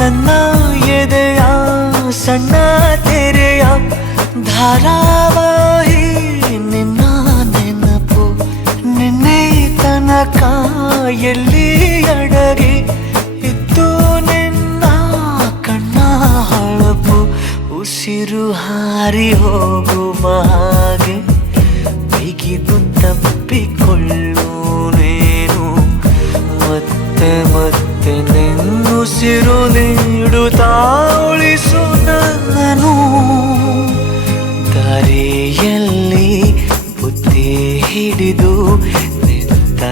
ನನ್ನ ಎದೆಯ ಸಣ್ಣ ತೆರೆಯ ಧಾರಾವಾಹಿ ನಿನ್ನ ನೆನಪು ನಿನ್ನೆ ತನಕ ಎಲ್ಲಿ ಅಡಗಿ ಇತ್ತು ನಿನ್ನ ಕಣ್ಣ ಹೊಳಪು ಉಸಿರು ಹಾರಿ ಹೋಗುವ ಹಾಗೆ ಬಿಗಿದು ತಪ್ಪಿಕೊಳ್ಳು ನೀನು ಮತ್ತೆ ಮತ್ತೆ ನಿನ್ನುಸಿರು ನೀಡುತ್ತಾ ಉಳಿಸು ನನ್ನನು ದಾರಿಯಲ್ಲಿ ಬುದ್ಧಿ ಹಿಡಿದು ನಿಂತ